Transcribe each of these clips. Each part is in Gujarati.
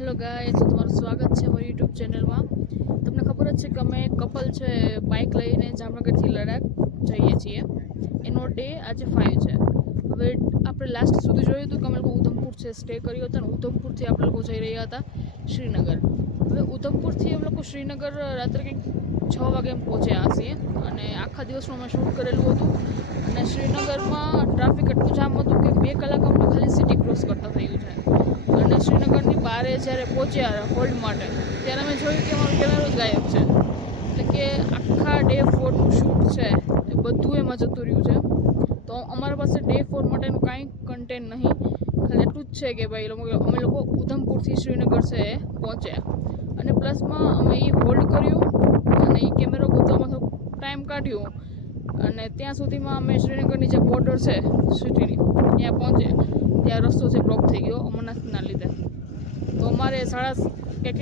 હેલો ગાઈસ, તમારું સ્વાગત છે મારી યુટ્યુબ ચેનલમાં. તમને ખબર જ છે કે અમે કપલ છે બાઇક લઈને જામનગરથી લડાખ જઈએ છીએ. એનો ડે આજે 5 છે. હવે આપણે લાસ્ટ સુધી જોયું હતું કે અમે લોકો ઉધમપુર છે સ્ટે કર્યો હતો અને ઉધમપુરથી આપણે લોકો જઈ રહ્યા હતા શ્રીનગર. હવે ઉધમપુરથી અમે લોકો શ્રીનગર રાત્રે કંઈક 6 વાગે એમ પહોંચ્યા હશે અને આખા દિવસનું અમે શૂટ કરેલું હતું. અને શ્રીનગરમાં ટ્રાફિક એટલું જામ હતું કે 2 કલાક અમને ખાલી સિટી ક્રોસ કરતા થયું છે. અને શ્રીનગરની બહારે જ્યારે પહોંચ્યા હોલ્ડ માટે ત્યારે અમે જોયું કે અમારો કેમેરો જ ગાયબ છે. એટલે કે આખા ડે 4નું શૂટ છે એ બધું એમાં જતું રહ્યું છે. તો અમારા પાસે ડે 4 માટેનું કાંઈ કન્ટેન્ટ નહીં, ખાલી એટલું જ છે કે ભાઈ અમે લોકો ઉધમપુરથી શ્રીનગર છે એ પહોંચ્યા અને પ્લસમાં અમે એ હોલ્ડ કર્યું અને એ કેમેરો ગોતવામાં થોડુંક ટાઈમ કાઢ્યો અને ત્યાં સુધીમાં અમે શ્રીનગરની જે બોર્ડર છે સિટીની ત્યાં પહોંચ્યા. ત્યાં રસ્તો છે બ્લોક થઈ ગયો અમરનાથના લીધે. તો અમારે એ રસ્તો છે કે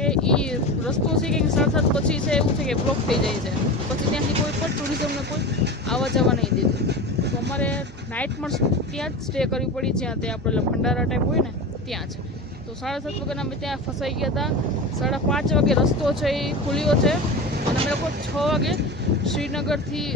7:30 પછી છે એવું છે કે બ્લોક થઈ જાય છે. પછી ત્યાંથી કોઈ પણ ટુરિઝમને કોઈ આવવા જવા નહીં દીધું. તો અમારે નાઇટમાં ત્યાં જ સ્ટે કરવી પડી, જ્યાં ત્યાં આપણે ભંડારા ટાઈપ હોય ને ત્યાં જ. તો 7:30 વાગ્યાના અમે ત્યાં ફસાઈ ગયા હતા. 5:30 વાગે રસ્તો છે એ ખુલ્યો છે અને અમે લોકો 6 વાગે શ્રીનગરથી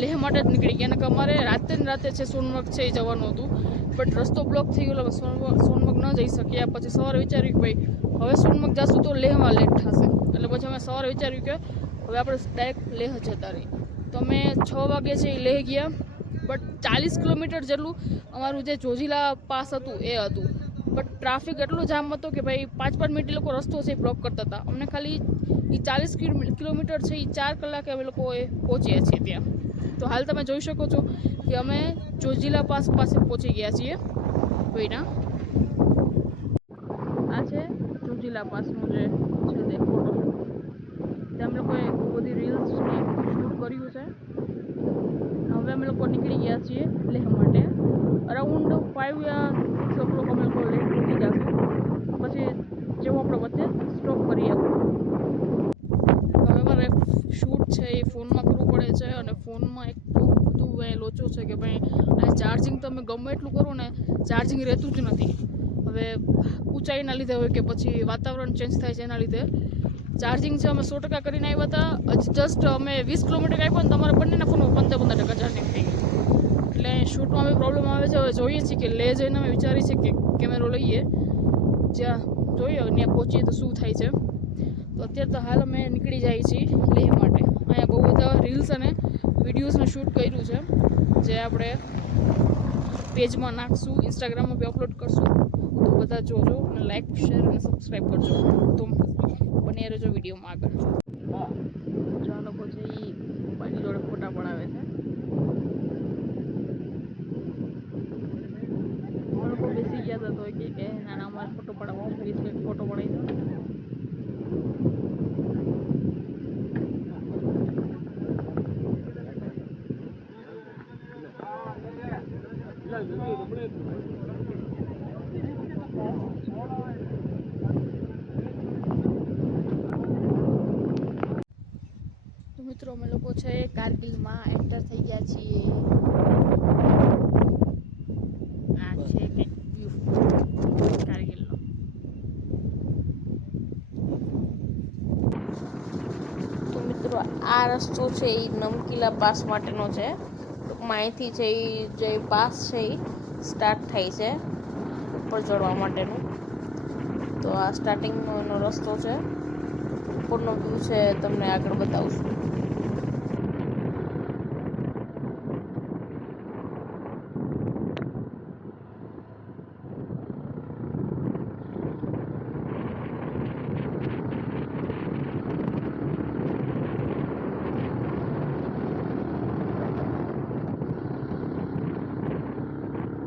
લેહ માટે જ નીકળી ગયા. કે અમારે રાતે ને રાતે છે સોનમર્ગ છે એ જવાનું હતું, બટ રસ્તો બ્લોક થઈ ગયો. સોનમર્ગ ન જઈ શક્યા. પછી સવારે વિચાર્યું કે ભાઈ હવે સોનમર્ગ જશું તો લેહમાં લેટ થશે. એટલે પછી અમે સવારે વિચાર્યું કે હવે આપણે ડાયરેક્ટ લેહ જતા રહીએ. તો અમે 6 વાગે છે એ લેહ ગયા, બટ 40 કિલોમીટર જેટલું અમારું જે જોજીલા પાસ હતું એ હતું. બટ ટ્રાફિક એટલો જામ હતો કે ભાઈ 5 મિનિટ લોકો રસ્તો છે એ બ્લોક કરતા હતા. અમને ખાલી એ 40 કિલોમીટર છે એ 4 કલાકે અમે લોકો એ પહોંચ્યા છીએ ત્યાં. તો હાલ તમે જોઈ શકો છો કે અમે જોજીલા પાસ પાસે પહોંચી ગયા છીએ. કોઈના આ છે જોજીલા પાસનું જે છે તે ફોટોશૂટ. ત્યાં અમે લોકોએ બધી રીલ્સને શૂટ કર્યું છે. હવે અમે લોકો નીકળી ગયા છીએ લેહ માટે. અરાઉન્ડ 5 યા 6 o'clock અમે લોકો લેટ પહોંચી જશું. પછી જેવું આપણે વચ્ચે સ્ટોપ કરીએ. હવે મારે શૂટ છે એ ફોનમાં કરવું પડે છે અને ફોનમાં એક બહુ બધું લોચો છે કે ભાઈ આ ચાર્જિંગ તમે ગમે એટલું કરો ને ચાર્જિંગ રહેતું જ નથી. હવે ઊંચાઈના લીધે હોય કે પછી વાતાવરણ ચેન્જ થાય છે એના લીધે ચાર્જિંગ છે અમે 100% કરીને આવ્યા હતા. હજી જસ્ટ અમે 20 કિલોમીટર આપ્યા ને તમારા બંનેના ફોનમાં 15% ચાર્જિંગ થઈ ગયું. એટલે શૂટમાં બી પ્રોબ્લેમ આવે છે. હવે જોઈએ છીએ કે લે જઈને અમે વિચારીએ છીએ કે કેમેરો લઈએ, જ્યાં જોઈએ ત્યાં પહોંચીએ તો શું થાય છે. તો અત્યારે તો હાલ અમે નીકળી જઈએ છીએ લેહ માટે. અહીંયા બહુ બધા રીલ્સ અને વિડીયોઝને શૂટ કર્યું છે જે આપણે પેજમાં નાખશું, ઇન્સ્ટાગ્રામમાં બી અપલોડ કરશું. તો બધા જોજો અને લાઈક, શેર અને સબસ્ક્રાઈબ કરજો. તો બન્યા રહેજો વિડીયોમાં આગળ. જો આ લોકો છે એ પપ્પાની જોડે ફોટા પડાવે છે. આ લોકો બેસી ગયા હતા તો કે નાના અમારે ફોટો પડાવો, 20 મિનિટ ફોટો પડાવી દો. તો મિત્રો અમે લોકો છે કારગિલમાં એન્ટર થઈ ગયા છીએ. આ છે કંઈક વ્યૂ કારગિલનો. તો મિત્રો આ રસ્તો છે એ નમકીલા પાસ માટેનો છે. ટૂંકમાં અહીંથી છે એ જે પાસ છે એ સ્ટાર્ટ થાય છે ઉપર ચડવા માટેનું. તો આ સ્ટાર્ટિંગનો એનો રસ્તો છે. ઉપરનો વ્યૂ છે તમને આગળ બતાવશું.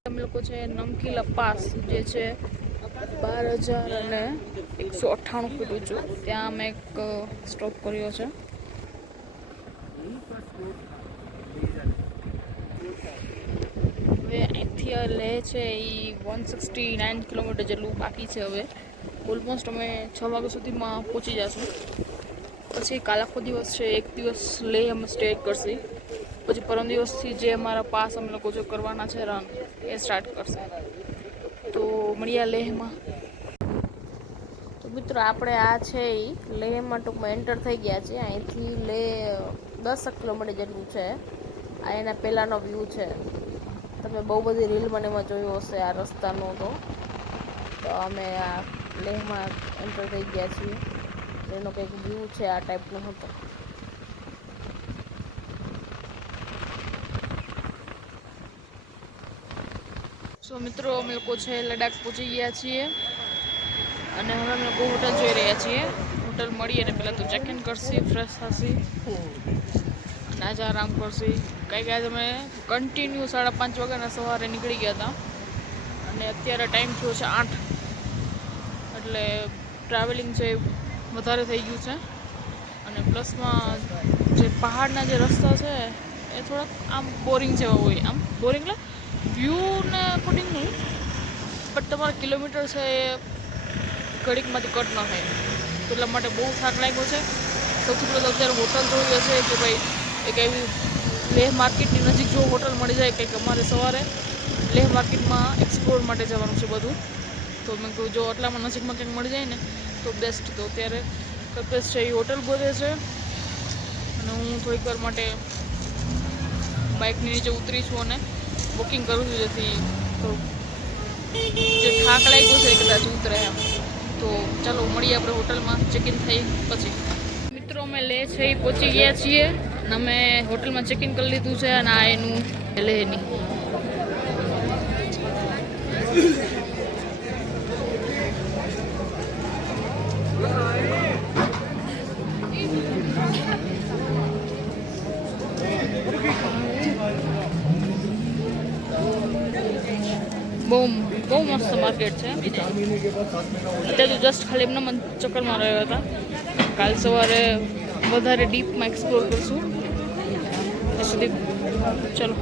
અમે લોકો છે નમકીલા પાસ જે છે 12,198 ફૂટ ઊંચું, ત્યાં અમે એક સ્ટોપ કર્યો છે. હવે અહીંથી લે છે એ 169 કિલોમીટર જેટલું બાકી છે. હવે ઓલમોસ્ટ અમે 6 વાગ્યા સુધીમાં પહોંચી જશું. પછી કાલ આખો દિવસ છે, એક દિવસ લે અમે સ્ટે કરશે. પછી પરમ દિવસથી જે અમારા પાસ અમે લોકો જો કરવાના છે રન એ સ્ટાર્ટ કરશે. તો મળ્યા લેહમાં. મિત્રો આપણે આ છે એ લેહમાં ટૂંકમાં એન્ટર થઈ ગયા છે. અહીંથી લેહ 10 કિલોમીટર જેટલું છે. આ એના પહેલાંનો વ્યૂ છે. તમે બહુ બધી રીલ મને એમાં જોયું હશે આ રસ્તાનો. તો અમે આ લેહમાં એન્ટર થઈ ગયા છીએ. એનો કંઈક વ્યૂ છે આ ટાઈપનો હતો. સો મિત્રો અમે લોકો છે લડાખ પહોંચી ગયા છીએ અને હવે અમે લોકો હોટલ જોઈ રહ્યા છીએ. હોટલ મળી અને પહેલાં તો ચેક ઇન કરશી, ફ્રેશ થશી અને આજે આરામ કરશી. કંઈક આજે અમે કન્ટિન્યુ 5:30 વાગ્યાના સવારે નીકળી ગયા હતા અને અત્યારે ટાઈમ થયો છે 8. એટલે ટ્રાવેલિંગ છે વધારે થઈ ગયું છે અને પ્લસમાં જે પહાડના જે રસ્તા છે એ થોડાક આમ બોરિંગ જેવા હોય. આમ બોરિંગ એટલે વ્યૂને અકોર્ડિંગ નહીં, બટ તમારા કિલોમીટર છે એ ઘડીકમાંથી કટ ન થાય. તો એટલા માટે બહુ થાક લાગ્યો છે. સૌથી પહેલાં તો અત્યારે હોટલ જોઈએ છે કે ભાઈ એક એવી લેહ માર્કેટની નજીક જો હોટલ મળી જાય. કંઈક અમારે સવારે લેહ માર્કેટમાં એક્સપ્લોર માટે જવાનું છે બધું. તો મેં કહ્યું જો આટલામાં નજીકમાં કંઈક મળી જાય ને તો બેસ્ટ. તો અત્યારે કલ્પેશ છે એ હોટલ ગોતે છે અને હું થોડીક વાર માટે બાઇકની નીચે ઉતરી છું અને બુકિંગ કરું છું જેથી જે થાક લાગ્યો છે કદાચ ઉતરે એમ. તો ચાલો મળીએ આપણે હોટલમાં ચેક ઇન થઈ પછી. મિત્રો અમે લેહ છે એ પહોંચી ગયા છીએ અને અમે હોટલમાં ચેક ઇન કરી લીધું છે અને આ એનું લેહની બહુ મસ્ત માર્કેટ છે. અત્યારે તો જસ્ટ ખાલી એમને મન ચક્કરમાં રહ્યા હતા. કાલ સવારે વધારે ડીપમાં એક્સપ્લોર કરશું. ત્યાં સુધી ચલો.